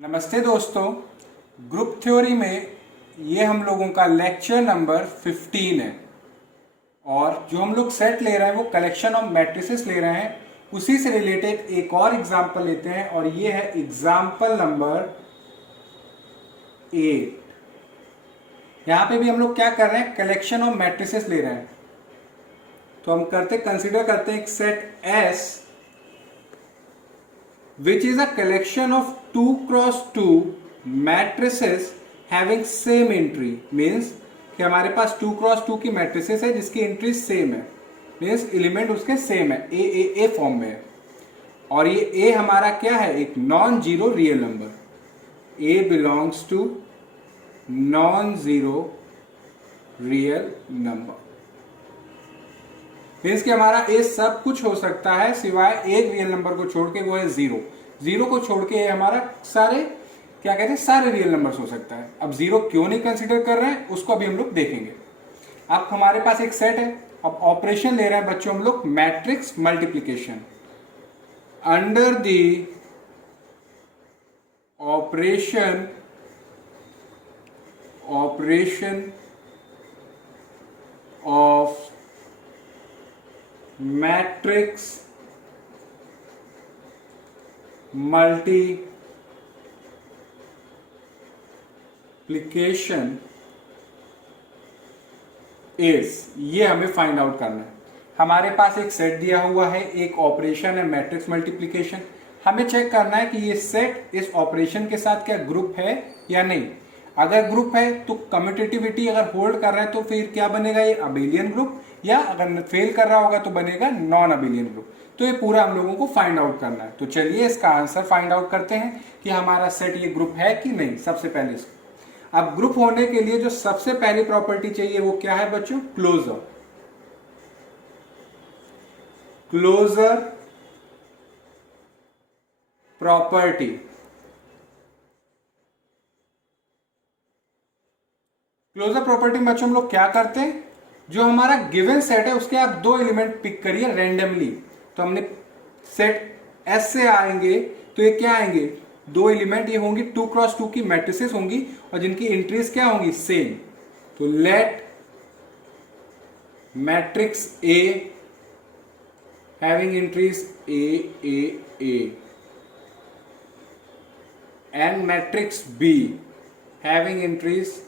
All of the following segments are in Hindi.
नमस्ते दोस्तों, ग्रुप थ्योरी में ये हम लोगों का लेक्चर नंबर 15 है। और जो हम लोग सेट ले रहे हैं वो कलेक्शन ऑफ मैट्रिसेस ले रहे हैं। उसी से रिलेटेड एक और एग्जाम्पल लेते हैं और ये है एग्जाम्पल नंबर 8। यहाँ पे भी हम लोग क्या कर रहे हैं, कलेक्शन ऑफ मैट्रिसेस ले रहे हैं। तो हम कंसिडर करते हैं एक set S which is a collection of 2 cross 2 matrices having same entry means कि हमारे पास 2 cross 2 की मैट्रिसेस है जिसकी एंट्री सेम है, मीन्स एलिमेंट उसके सेम है, ए फॉर्म में है। और ये ए हमारा क्या है, एक non zero real number. A belongs to non zero real number, means कि हमारा ए सब कुछ हो सकता है सिवाय एक रियल नंबर को छोड़ के, वो है जीरो। जीरो को छोड़ के ये हमारा सारे क्या कहते हैं, सारे रियल नंबर्स हो सकता है। अब जीरो क्यों नहीं कंसीडर कर रहे हैं उसको अभी हम लोग देखेंगे। अब हमारे पास एक सेट है, अब ऑपरेशन ले रहे हैं बच्चों हम लोग matrix multiplication. Under the operation of matrix multiplication is, ये हमें फाइंड आउट करना है। हमारे पास एक सेट दिया हुआ है, एक ऑपरेशन है मैट्रिक्स मल्टीप्लिकेशन। हमें चेक करना है कि ये सेट इस ऑपरेशन के साथ क्या ग्रुप है या नहीं। अगर ग्रुप है तो कम्यूटेटिविटी अगर होल्ड कर रहा है तो फिर क्या बनेगा, ये अबेलियन ग्रुप, या अगर फेल कर रहा होगा तो बनेगा नॉन अबेलियन ग्रुप। तो ये पूरा हम लोगों को फाइंड आउट करना है। तो चलिए इसका आंसर फाइंड आउट करते हैं कि हमारा सेट ये ग्रुप है कि नहीं। सबसे पहले इसको, अब ग्रुप होने के लिए जो सबसे पहली प्रॉपर्टी चाहिए वो क्या है बच्चों, closure. Closure property, closure property में बच्चों हम लोग क्या करते हैं, जो हमारा गिवन सेट है उसके आप दो एलिमेंट पिक करिए रैंडमली। तो हमने सेट एस से आएंगे तो ये क्या आएंगे, दो एलिमेंट ये होंगी 2 क्रॉस 2 की मैट्रिसेस होंगी और जिनकी एंट्रीज क्या होंगी, सेम। तो let matrix A having entries a and matrix B having entries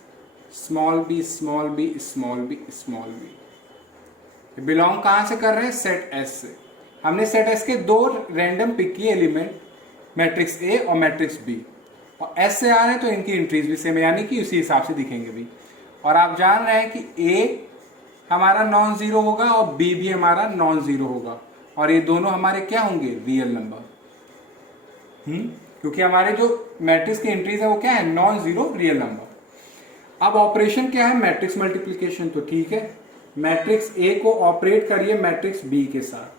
small b small b small b small b. Belong कहां से कर रहे हैं, सेट एस से। हमने सेट एस के दो रैंडम पिक किए एलिमेंट, मैट्रिक्स ए और मैट्रिक्स बी, और एस से आ रहे हैं तो इनकी एंट्रीज भी सेम है, यानी कि उसी हिसाब से दिखेंगे भी। और आप जान रहे हैं कि ए हमारा नॉन जीरो होगा और बी भी हमारा नॉन जीरो होगा, और ये दोनों हमारे क्या होंगे, रियल नंबर। क्योंकि हमारे जो मैट्रिक्स की एंट्रीज है वो क्या है, नॉन जीरो रियल नंबर। अब ऑपरेशन क्या है, मैट्रिक्स मल्टीप्लिकेशन। तो ठीक है, मैट्रिक्स ए को ऑपरेट करिए मैट्रिक्स बी के साथ।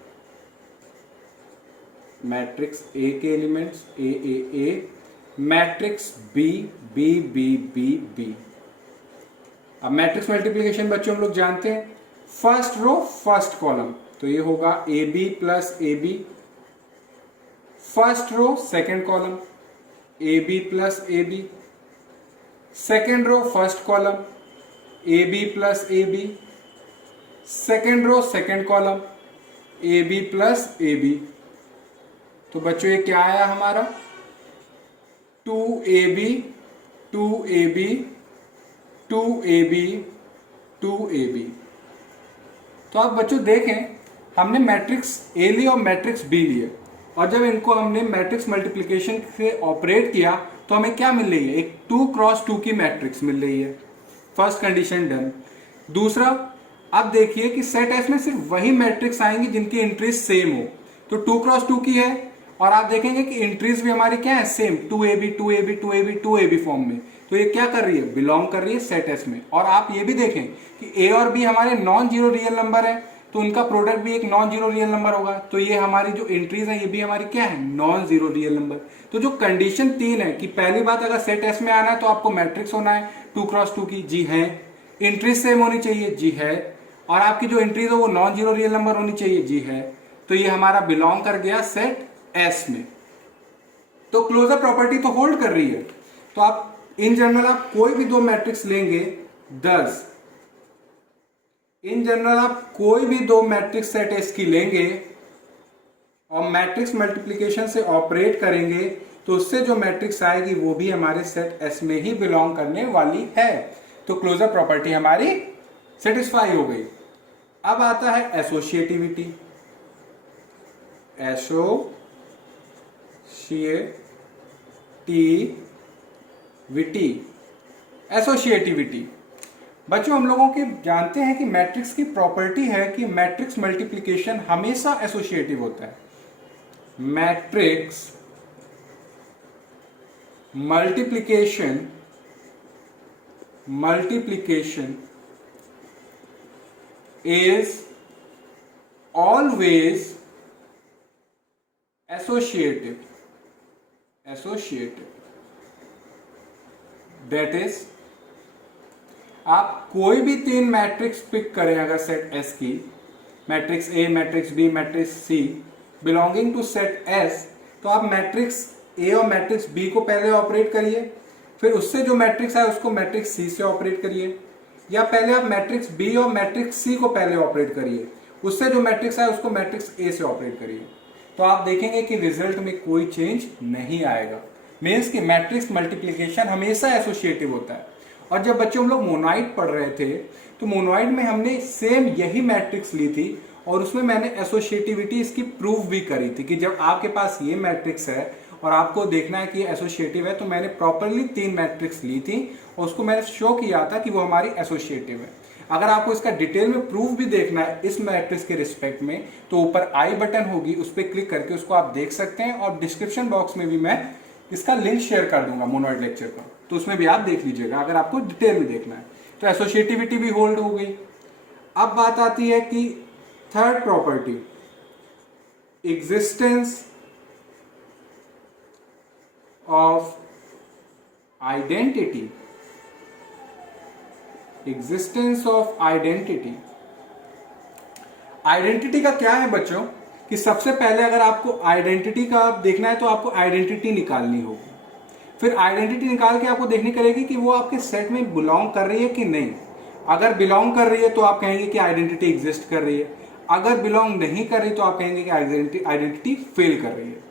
मैट्रिक्स ए के elements A, matrix B B B B B. अब मैट्रिक्स मल्टीप्लिकेशन बच्चों हम लोग जानते हैं, फर्स्ट रो फर्स्ट कॉलम, तो ये होगा a b plus a b. First row second column a b plus a b. Second row first column a b plus a b. Second row second column a b plus a b. तो बच्चों ये क्या आया हमारा, 2ab 2ab 2ab 2ab। तो आप बच्चों देखें, हमने मैट्रिक्स ए लिए और मैट्रिक्स बी लिए, और जब इनको हमने मैट्रिक्स मल्टीप्लिकेशन से ऑपरेट किया तो हमें क्या मिल रही है, एक 2 क्रॉस 2 की मैट्रिक्स मिल रही है। First condition done. दूसरा, अब देखिए कि सेट एस में सिर्फ वही मैट्रिक्स आएंगी जिनकी एंट्रीज सेम हो। तो 2 क्रॉस 2 की है और आप देखेंगे कि एंट्रीज भी हमारी क्या है, same, 2ab 2ab 2ab 2ab form में। तो ये क्या कर रही है, बिलोंग कर रही है सेट एस में। और आप ये भी देखें कि ए और बी हमारे नॉन जीरो रियल नंबर है, तो उनका प्रोडक्ट भी एक नॉन जीरो रियल नंबर होगा। तो ये हमारी जो एंट्रीज है ये भी हमारी क्या है, नॉन जीरो रियल नंबर। तो जो कंडीशन 3 है कि पहली बात, अगर सेट एस में आना है तो आपको मैट्रिक्स होना है 2 क्रॉस 2 की, जी है। एंट्रीज सेम होनी चाहिए, जी है। और आपकी जो एंट्रीज है वो नॉन जीरो रियल नंबर होनी चाहिए, जी है। तो ये हमारा बिलोंग कर गया सेट एस में। तो क्लोजर प्रॉपर्टी तो होल्ड कर रही है। तो आप इन जनरल आप कोई भी दो मैट्रिक्स लेंगे, दस इन जनरल आप कोई भी दो मैट्रिक्स सेट एस की लेंगे और मैट्रिक्स मल्टीप्लिकेशन से ऑपरेट करेंगे, तो उससे जो मैट्रिक्स आएगी वो भी हमारे सेट एस में ही बिलोंग करने वाली है। तो क्लोजर प्रॉपर्टी हमारी सेटिस्फाई हो गई। अब आता है एसोसिएटिविटी। एसोसिएटिविटी बच्चों, हम लोगों के जानते हैं कि मैट्रिक्स की प्रॉपर्टी है कि मैट्रिक्स मल्टीप्लिकेशन हमेशा एसोसिएटिव होता है। Matrix multiplication is always associative that is, आप कोई भी तीन मैट्रिक्स पिक करें अगर सेट एस की, matrix A, matrix B, matrix C belonging to set S, तो आप मैट्रिक्स ए और मैट्रिक्स बी को पहले ऑपरेट करिए, फिर उससे जो मैट्रिक्स है उसको मैट्रिक्स सी से ऑपरेट करिए, या पहले आप मैट्रिक्स बी और मैट्रिक्स सी को पहले ऑपरेट करिए, उससे जो मैट्रिक्स है उसको मैट्रिक्स ए से ऑपरेट करिए। तो आप देखेंगे कि रिजल्ट में कोई चेंज नहीं आएगा। मीन्स कि मैट्रिक्स मल्टीप्लिकेशन हमेशा एसोसिएटिव होता है। और जब बच्चे हम लोग मोनोइड पढ़ रहे थे तो मोनोइड में हमने सेम यही मैट्रिक्स ली थी और उसमें मैंने एसोसिएटिविटी इसकी प्रूव भी करी थी कि जब आपके पास ये मैट्रिक्स है और आपको देखना है कि एसोसिएटिव है, तो मैंने प्रॉपरली तीन मैट्रिक्स ली थी और उसको मैंने शो किया था कि वो हमारी एसोसिएटिव है। अगर आपको इसका डिटेल में प्रूफ भी देखना है इस मैट्रिक्स के रिस्पेक्ट में, तो ऊपर आई बटन होगी, उस पर क्लिक करके उसको आप देख सकते हैं और डिस्क्रिप्शन बॉक्स में भी मैं इसका लिंक शेयर कर दूंगा मोनोइड लेक्चर का, तो उसमें भी आप देख लीजिएगा अगर आपको डिटेल में देखना है। तो एसोसिएटिविटी भी होल्ड हो गई। अब बात आती है कि third property, existence of identity. Existence of identity. Identity का क्या है बच्चों कि सबसे पहले अगर आपको आइडेंटिटी का देखना है तो आपको आइडेंटिटी निकालनी होगी, फिर आइडेंटिटी निकाल के आपको देखनी करेगी कि वो आपके सेट में बिलोंग कर रही है कि नहीं। अगर बिलोंग कर रही है तो आप कहेंगे कि आइडेंटिटी एग्जिस्ट कर रही है, अगर बिलोंग नहीं कर रही तो आप कहेंगे कि आइडेंटिटी फेल कर रही है।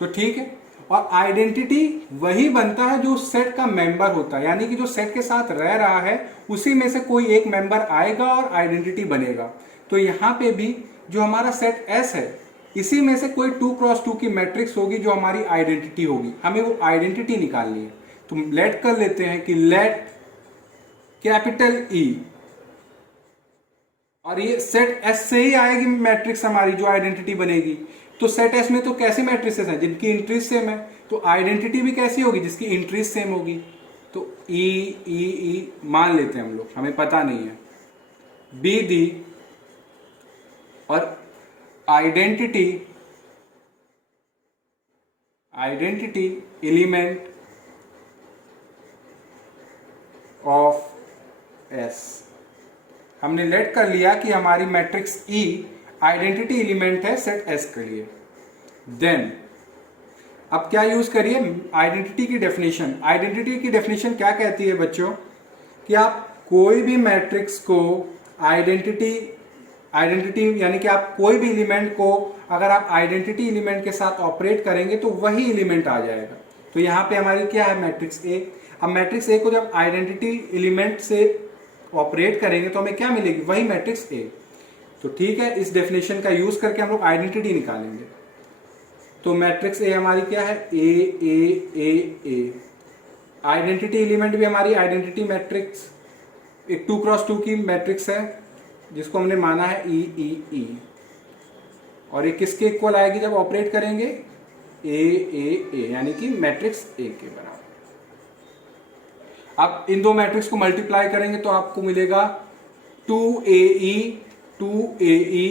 तो ठीक है, और आइडेंटिटी वही बनता है जो सेट का मेंबर होता है, यानी कि जो सेट के साथ रह रहा है उसी में से कोई एक मेंबर आएगा और आइडेंटिटी बनेगा। तो यहाँ पे भी जो हमारा सेट एस है इसी में से कोई 2x2 की मैट्रिक्स होगी जो हमारी आइडेंटिटी होगी। हमें वो आइडेंटिटी निकालनी है, तो लेट कर लेते हैं कि लेट कैपिटल ई, और ये सेट एस से ही आएगी मैट्रिक्स हमारी जो आइडेंटिटी बनेगी। तो सेट एस में तो कैसी मैट्रिसेस हैं जिनकी एंट्रीज सेम है, तो आइडेंटिटी भी कैसी होगी जिसकी एंट्रीज सेम होगी। तो ई ई ई मान लेते हैं हम लोग, हमें पता नहीं है, बी दी और आइडेंटिटी एलिमेंट ऑफ एस। हमने लेट कर लिया कि हमारी मैट्रिक्स ई आइडेंटिटी एलिमेंट है सेट एस के लिए। देन अब क्या यूज करिए, आइडेंटिटी की डेफिनेशन। आइडेंटिटी की डेफिनेशन क्या कहती है बच्चों कि आप कोई भी मैट्रिक्स को आइडेंटिटी यानी कि आप कोई भी एलिमेंट को अगर आप आइडेंटिटी एलिमेंट के साथ ऑपरेट करेंगे तो वही एलिमेंट आ जाएगा। तो यहाँ पे हमारी क्या है, मैट्रिक्स ए। अब मैट्रिक्स ए को जब आइडेंटिटी एलिमेंट से ऑपरेट करेंगे तो हमें क्या मिलेगी, वही मैट्रिक्स ए। तो ठीक है, इस डेफिनेशन का यूज करके हम लोग आइडेंटिटी निकालेंगे। तो मैट्रिक्स ए हमारी क्या है, ए ए ए ए। आइडेंटिटी एलिमेंट भी हमारी आइडेंटिटी मैट्रिक्स एक 2x2 की मैट्रिक्स है जिसको हमने माना है ई ई ई, और ये किसके इक्वल आएगी जब ऑपरेट करेंगे, ए ए ए, यानी कि मैट्रिक्स ए के बराबर। अब इन दो मैट्रिक्स को मल्टीप्लाई करेंगे तो आपको मिलेगा 2AE 2AE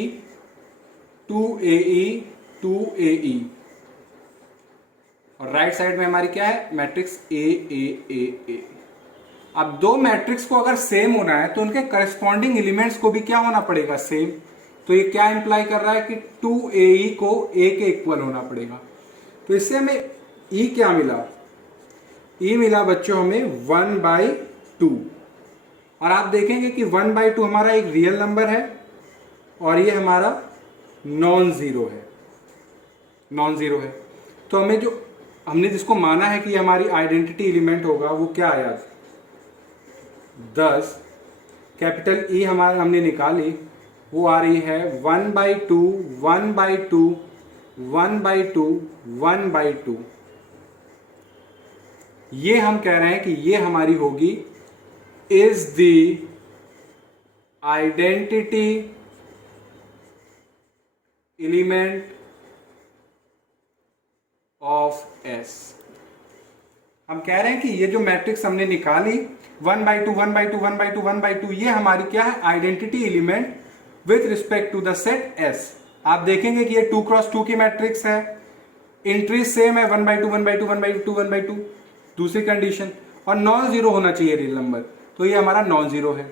2AE 2AE, और राइट साइड में हमारी क्या है, मैट्रिक्स ए ए ए ए। अब दो मैट्रिक्स को अगर सेम होना है तो उनके करस्पॉन्डिंग एलिमेंट्स को भी क्या होना पड़ेगा, सेम। तो ये क्या इंप्लाई कर रहा है कि 2AE को ए के इक्वल होना पड़ेगा। तो इससे हमें ई क्या मिला, ई मिला बच्चों हमें 1/2। और आप देखेंगे कि 1/2 हमारा एक रियल नंबर है और ये हमारा नॉन जीरो है, नॉन जीरो है। तो हमें जो हमने जिसको माना है कि ये हमारी आइडेंटिटी एलिमेंट होगा वो क्या आया 10। कैपिटल ई हमारा हमने निकाली, वो आ रही है 1/2 1/2 1/2 1/2। ये हम कह रहे हैं कि ये हमारी होगी is the identity element of S. हम कह रहे हैं कि ये जो मैट्रिक्स हमने निकाली 1/2 1/2 1/2 1/2, ये हमारी क्या है, identity element with respect to the set S. आप देखेंगे कि ये 2x2 की मैट्रिक्स है, एंट्रीज सेम है 1/2 1/2 1/2 1/2, दूसरी कंडीशन, और नॉन जीरो होना चाहिए रियल नंबर, तो ये हमारा नॉन जीरो है।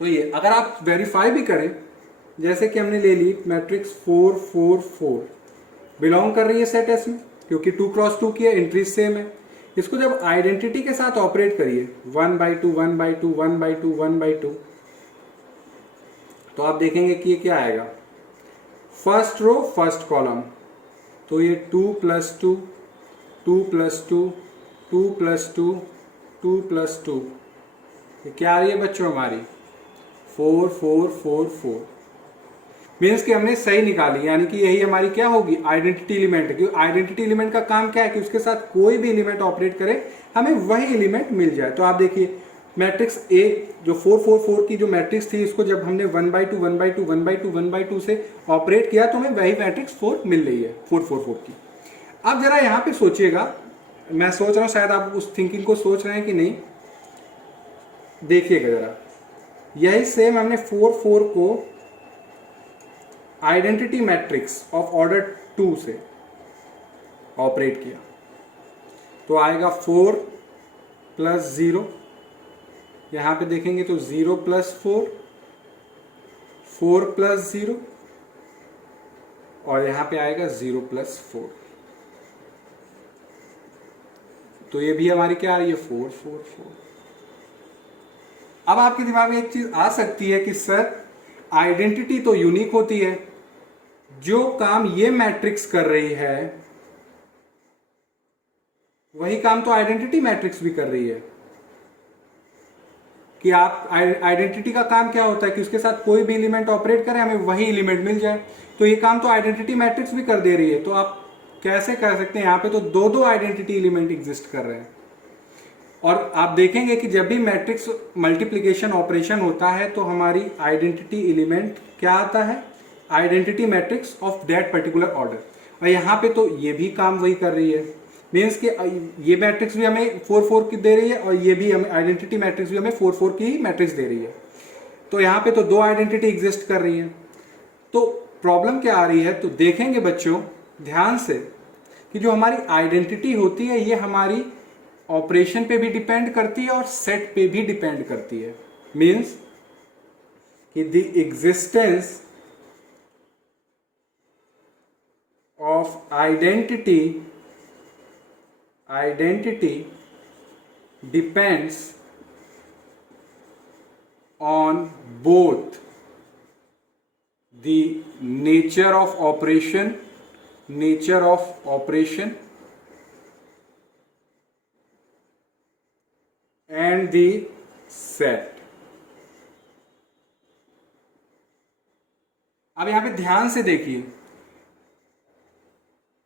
तो ये अगर आप वेरीफाई भी करें, जैसे कि हमने ले ली मैट्रिक्स 4 4 4 बिलोंग कर रही है सेट एस में, क्योंकि 2x2 की है, एंट्रीज सेम है। इसको जब आइडेंटिटी के साथ ऑपरेट करिए 1/2 1/2 1/2 1/2, तो आप देखेंगे कि ये क्या आएगा, फर्स्ट रो फर्स्ट कॉलम, तो ये 2 + 2 2 + 2 2 + 2 2 + 2, ये क्या आ रही है बच्चों हमारी 4 4 4 4। मीन्स कि हमने सही निकाली, यानी कि यही हमारी क्या होगी, आइडेंटिटी एलिमेंट है। क्योंकि आइडेंटिटी एलिमेंट का काम क्या है कि उसके साथ कोई भी एलिमेंट ऑपरेट करे हमें वही एलिमेंट मिल जाए। तो आप देखिए मैट्रिक्स ए जो 4 4 4 की जो मैट्रिक्स थी, इसको जब हमने 1/2 1/2 1/2 1/2 से ऑपरेट किया तो हमें वही मैट्रिक्स 4 मिल रही है, 4 4 4 की। अब जरा यहाँ पे सोचिएगा, मैं सोच रहा हूँ शायद आप उस थिंकिंग को सोच रहे हैं कि नहीं, देखिएगा जरा, यही सेम हमने 4 4 को आइडेंटिटी मैट्रिक्स ऑफ ऑर्डर 2 से ऑपरेट किया तो आएगा 4 + 0, यहां पे देखेंगे तो 0 + 4 4 + 0, और यहां पे आएगा 0 + 4, तो ये भी हमारी क्या आ रही है 4 4 4। अब आपके दिमाग में एक चीज आ सकती है कि सर आइडेंटिटी तो यूनिक होती है, जो काम ये मैट्रिक्स कर रही है वही काम तो आइडेंटिटी मैट्रिक्स भी कर रही है। कि आप आइडेंटिटी का काम क्या होता है कि उसके साथ कोई भी एलिमेंट ऑपरेट करे हमें वही एलिमेंट मिल जाए, तो ये काम तो आइडेंटिटी मैट्रिक्स भी कर दे रही है। तो आप कैसे कर सकते हैं, यहां पे तो दो आइडेंटिटी एलिमेंट एग्जिस्ट कर रहे हैं। और आप देखेंगे कि जब भी मैट्रिक्स मल्टीप्लिकेशन ऑपरेशन होता है तो हमारी आइडेंटिटी एलिमेंट क्या आता है, identity matrix of that particular order. और यहाँ पे तो ये भी काम वही कर रही है, मीन्स कि ये मैट्रिक्स भी हमें 4 4 की दे रही है और ये भी हमें आइडेंटिटी मैट्रिक्स भी हमें 4 4 की मैट्रिक्स दे रही है। तो यहाँ पे तो दो आइडेंटिटी एग्जिस्ट कर रही है। तो प्रॉब्लम क्या आ रही है, तो देखेंगे बच्चों ध्यान से कि जो हमारी आइडेंटिटी होती है ये हमारी ऑपरेशन पे भी डिपेंड करती है और सेट पे भी डिपेंड करती है। मीन्स कि the existence of identity depends on both the nature of operation and the set। अब यहां पे ध्यान से देखिए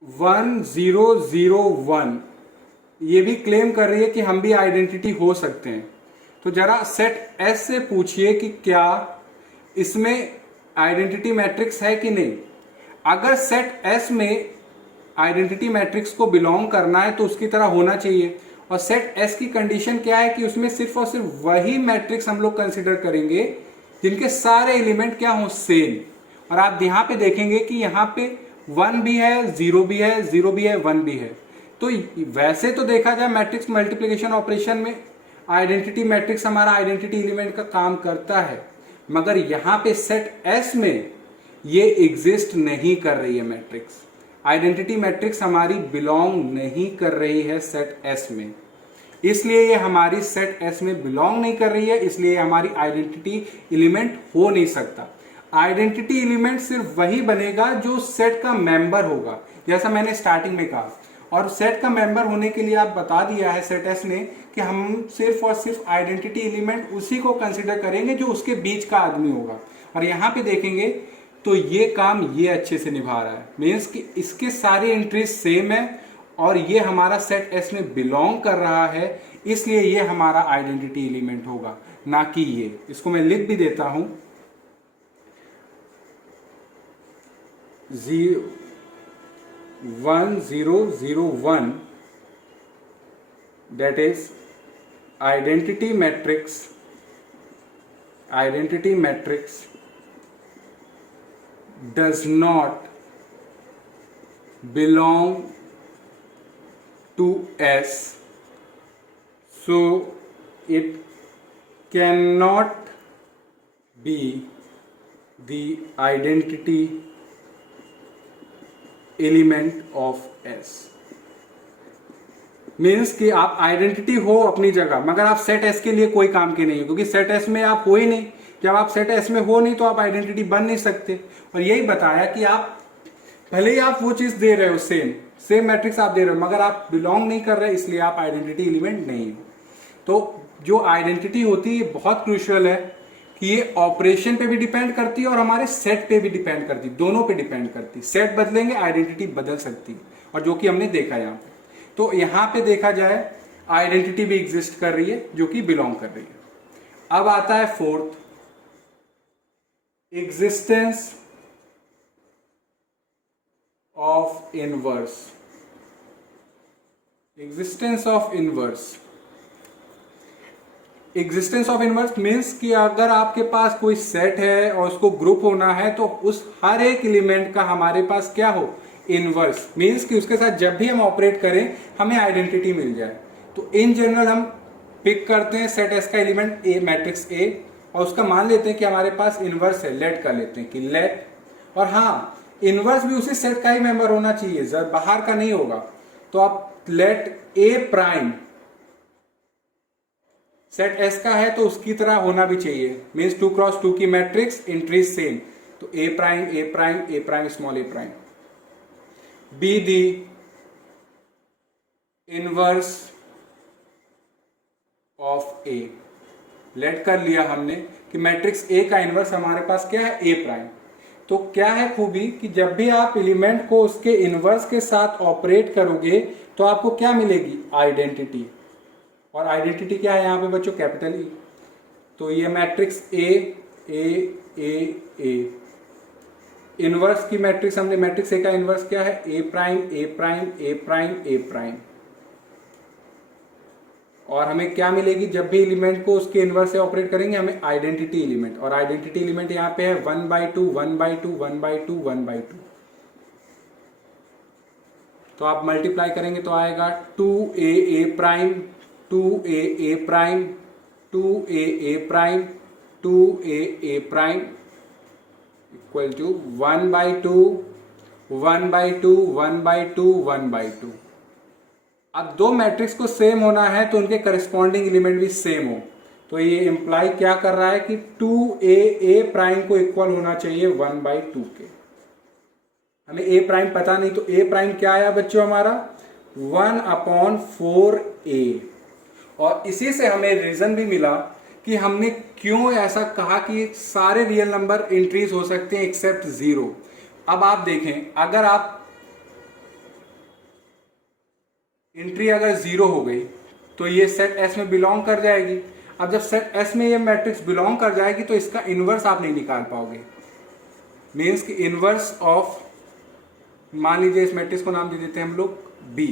1 0 0 1 ये भी क्लेम कर रही है कि हम भी आइडेंटिटी हो सकते हैं। तो जरा सेट एस से पूछिए कि क्या इसमें आइडेंटिटी मैट्रिक्स है कि नहीं। अगर सेट एस में आइडेंटिटी मैट्रिक्स को बिलोंग करना है तो उसकी तरह होना चाहिए, और सेट एस की कंडीशन क्या है कि उसमें सिर्फ और सिर्फ वही मैट्रिक्स हम लोग कंसिडर करेंगे जिनके सारे एलिमेंट क्या हो, सेम। और आप यहां पे देखेंगे कि यहां पे 1 भी है, 0 भी है, 0 भी है, 1 भी है। तो वैसे तो देखा जाए मैट्रिक्स मल्टीप्लिकेशन ऑपरेशन में आइडेंटिटी मैट्रिक्स हमारा आइडेंटिटी एलिमेंट का काम करता है, मगर यहां पे सेट एस में ये एग्जिस्ट नहीं कर रही है मैट्रिक्स। आइडेंटिटी मैट्रिक्स हमारी बिलोंग नहीं कर रही है सेट एस में, इसलिए ये हमारी सेट एस में बिलोंग नहीं कर रही है, इसलिए हमारी आइडेंटिटी एलिमेंट हो नहीं सकता। आइडेंटिटी एलिमेंट सिर्फ वही बनेगा जो सेट का मेंबर होगा, जैसा मैंने स्टार्टिंग में कहा। और सेट का मेंबर होने के लिए आप बता दिया है सेट एस ने कि हम सिर्फ और सिर्फ आइडेंटिटी एलिमेंट उसी को कंसिडर करेंगे जो उसके बीच का आदमी होगा। और यहाँ पे देखेंगे तो ये काम ये अच्छे से निभा रहा है, मीन्स कि इसके सारे एंट्रीज सेम है और ये हमारा सेट एस में बिलोंग कर रहा है, इसलिए ये हमारा आइडेंटिटी एलिमेंट होगा, ना कि ये। इसको मैं लिख भी देता हूं, 1001 that is identity matrix does not belong to S, so it cannot be the identity element of S. Means कि आप आइडेंटिटी हो अपनी जगह, मगर आप सेट एस के लिए कोई काम के नहीं हो, क्योंकि सेट एस में आप हो ही नहीं। जब आप सेट एस में हो नहीं तो आप आइडेंटिटी बन नहीं सकते। और यही बताया कि आप भले ही आप वो चीज दे रहे हो, सेम मैट्रिक्स आप दे रहे हो, मगर आप बिलोंग नहीं कर रहे, इसलिए आप आइडेंटिटी एलिमेंट नहीं हो। तो जो आइडेंटिटी होती है बहुत क्रूशियल है कि ये ऑपरेशन पे भी डिपेंड करती है और हमारे सेट पे भी डिपेंड करती है, दोनों पे डिपेंड करती है। सेट बदलेंगे आइडेंटिटी बदल सकती है, और जो कि हमने देखा यहाँ पे। तो यहाँ पे देखा जाए आइडेंटिटी भी एग्जिस्ट कर रही है जो कि बिलोंग कर रही है। अब आता है fourth, existence of inverse. Existence of inverse, existence of inverse means कि अगर आपके पास कोई सेट है और उसको ग्रुप होना है तो उस हर एक एलिमेंट का हमारे पास क्या हो, इनवर्स। मीन्स कि उसके साथ जब भी हम ऑपरेट करें हमें आइडेंटिटी मिल जाए। तो इन जनरल हम पिक करते हैं सेट एस का एलिमेंट ए, मैट्रिक्स ए, और उसका मान लेते हैं कि हमारे पास इनवर्स है, लेट कर लेते हैं कि लेट। और हाँ, इनवर्स भी उसी सेट का ही मेंबर होना चाहिए, बाहर का नहीं होगा। तो आप लेट ए प्राइम सेट एस का है तो उसकी तरह होना भी चाहिए, मीन्स 2x2 की मैट्रिक्स, एंट्रीज सेम। तो A prime A prime A prime small A prime B the inverse of A. Let कर लिया हमने कि मैट्रिक्स ए का इनवर्स हमारे पास क्या है, ए प्राइम। तो क्या है खूबी कि जब भी आप एलिमेंट को उसके इनवर्स के साथ ऑपरेट करोगे तो आपको क्या मिलेगी, आइडेंटिटी। और आइडेंटिटी क्या है यहाँ पे बच्चों, कैपिटल ई। तो ये matrix A A A A, inverse की मैट्रिक्स हमने, मैट्रिक्स ए का इनवर्स क्या है, ए prime A prime A prime A prime. और हमें क्या मिलेगी, जब भी एलिमेंट को उसके इनवर्स से ऑपरेट करेंगे हमें आइडेंटिटी एलिमेंट। और आइडेंटिटी एलिमेंट यहाँ पे है 1/2 1/2 1/2 1/2। तो आप मल्टीप्लाई करेंगे तो आएगा 2a a prime 2a a prime 2a a prime 2a a prime equal to 1/2 1/2 1/2 1/2। अब दो मैट्रिक्स को सेम होना है तो उनके करस्पॉन्डिंग एलिमेंट भी सेम हो। तो ये इंप्लाई क्या कर रहा है कि 2a a प्राइम को इक्वल होना चाहिए 1/2 के। हमें a प्राइम पता नहीं, तो a प्राइम क्या आया बच्चों हमारा 1/4a। और इसी से हमें रीजन भी मिला कि हमने क्यों ऐसा कहा कि सारे रियल नंबर इंक्रीज हो सकते हैं एक्सेप्ट 0। अब आप देखें, अगर आप एंट्री अगर 0 हो गई तो ये सेट एस में बिलोंग कर जाएगी। अब जब सेट एस में ये मैट्रिक्स बिलोंग कर जाएगी तो इसका इनवर्स आप नहीं निकाल पाओगे। मीन्स कि इनवर्स ऑफ, मान लीजिए इस मैट्रिक्स को नाम दे देते हैं हम लोग बी।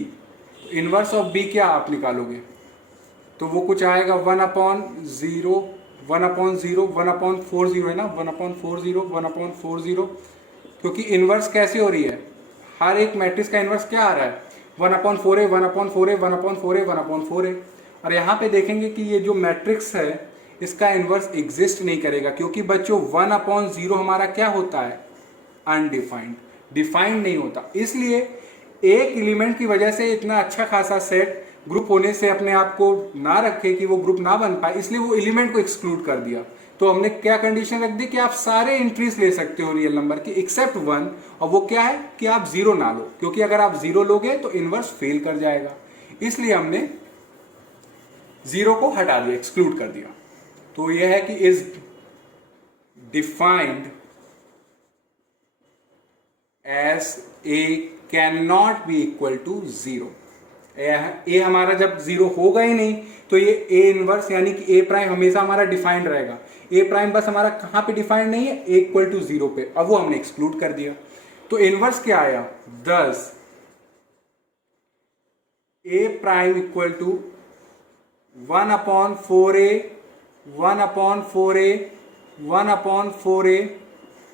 तो इनवर्स ऑफ बी क्या आप निकालोगे, तो वो कुछ आएगा 1/0 1/0 1/40 है ना, 1/40 1/40। क्योंकि इनवर्स कैसे हो रही है, हर एक मैट्रिक्स का इनवर्स क्या आ रहा है 1/4a 1/4a 1/4a 1/4a। और यहाँ पे देखेंगे कि ये जो मैट्रिक्स है इसका इनवर्स एग्जिस्ट नहीं करेगा, क्योंकि बच्चों 1/0 हमारा क्या होता है, अनडिफाइंड। डिफाइंड नहीं होता। इसलिए एक एलिमेंट की वजह से इतना अच्छा खासा सेट ग्रुप होने से अपने आप को ना रखे कि वो ग्रुप ना बन पाए, इसलिए वो एलिमेंट को एक्सक्लूड कर दिया। तो हमने क्या कंडीशन रख दी कि आप सारे एंट्रीज ले सकते हो रियल नंबर की एक्सेप्ट 1, और वो क्या है कि आप 0 ना लो, क्योंकि अगर आप 0 लोगे तो इनवर्स फेल कर जाएगा। इसलिए हमने 0 को हटा दिया, एक्सक्लूड कर दिया। तो यह है कि is defined as a can not be equal to 0। A हमारा जब 0 होगा ही नहीं तो ये ए इनवर्स यानी कि ए प्राइम हमेशा हमारा डिफाइंड रहेगा। ए प्राइम बस हमारा कहां पे डिफाइंड नहीं है, ए इक्वल टू 0 पे, अब वो हमने एक्सक्लूड कर दिया। तो इनवर्स क्या आया, 10 A prime equal to 1/4a 1/4a 1/4a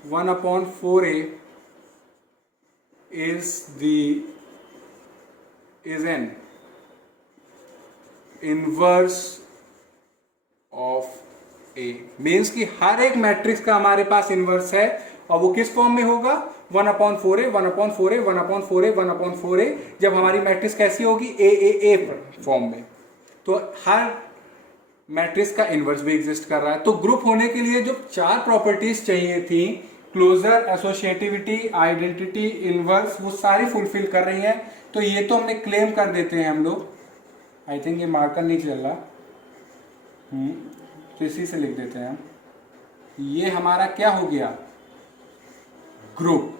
1/4a is an inverse of A। Means कि हर एक मैट्रिक्स का हमारे पास इनवर्स है, और वो किस फॉर्म में होगा, 1/4a 1/4a 1/4a 1/4a, जब हमारी मैट्रिक्स कैसी होगी, ए फॉर्म में। तो हर मैट्रिक्स का इनवर्स भी एग्जिस्ट कर रहा है। तो ग्रुप होने के लिए जो 4 प्रॉपर्टीज चाहिए थी, क्लोजर, एसोसिएटिविटी, आइडेंटिटी, इनवर्स, वो सारी फुलफिल कर रही है। तो ये तो हमने क्लेम कर देते हैं हम लोग। आई थिंक ये मार्कर नहीं चल रहा, तो इसी से लिख देते हैं हम। ये हमारा क्या हो गया, ग्रुप।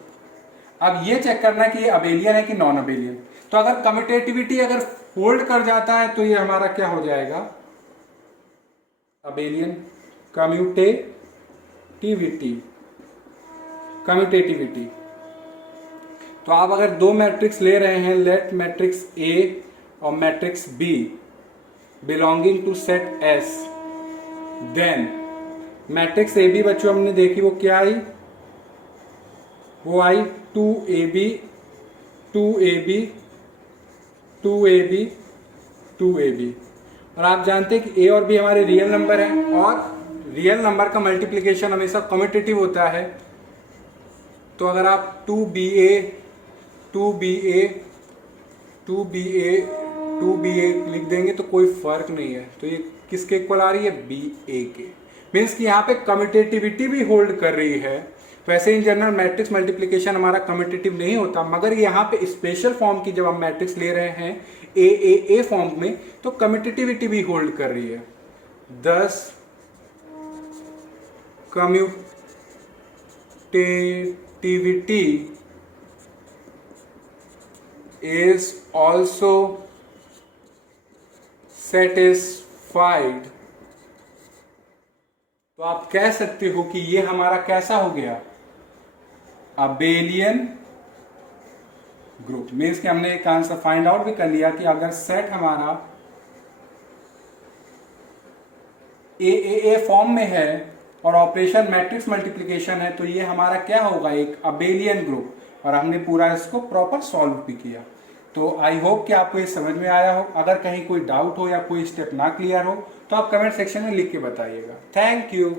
अब ये चेक करना कि ये अबेलियन है कि नॉन अबेलियन। तो अगर कम्यूटेटिविटी अगर होल्ड कर जाता है तो ये हमारा क्या हो जाएगा, अबेलियन। कम्यूटेटिविटी। तो आप अगर 2 मैट्रिक्स ले रहे हैं, लेट मैट्रिक्स ए और matrix B belonging to set S, then matrix A B बच्चों हमने देखी वो क्या आई, वो आई 2ab 2ab 2ab 2ab। और आप जानते हैं कि ए और बी हमारे रियल नंबर हैं, और रियल नंबर का मल्टीप्लिकेशन हमेशा कम्यूटेटिव होता है। तो अगर आप 2ba 2ba 2ba 2ba लिख देंगे तो कोई फर्क नहीं है। तो ये किसके इक्वल आ रही है, ba के। मीन्स कि यहाँ पे कम्यूटेटिविटी भी होल्ड कर रही है। वैसे इन जनरल मैट्रिक्स मल्टीप्लिकेशन हमारा कम्यूटेटिव नहीं होता, मगर यहाँ पे स्पेशल फॉर्म की जब हम मैट्रिक्स ले रहे हैं ए फॉर्म में, तो कम्यूटेटिविटी भी होल्ड कर रही है। 10 कम्यूटेटिविटी is also satisfied। तो आप कह सकते हो कि ये हमारा कैसा हो गया, अबेलियन ग्रुप। मीन्स कि हमने एक आंसर फाइंड आउट भी कर लिया कि अगर सेट हमारा ए फॉर्म में है और ऑपरेशन मैट्रिक्स मल्टीप्लिकेशन है, तो ये हमारा क्या होगा, एक अबेलियन ग्रुप। और हमने पूरा इसको प्रॉपर सॉल्व भी किया। तो आई होप कि आपको ये समझ में आया हो। अगर कहीं कोई डाउट हो या कोई स्टेप ना क्लियर हो तो आप कमेंट सेक्शन में लिख के बताइएगा। Thank you.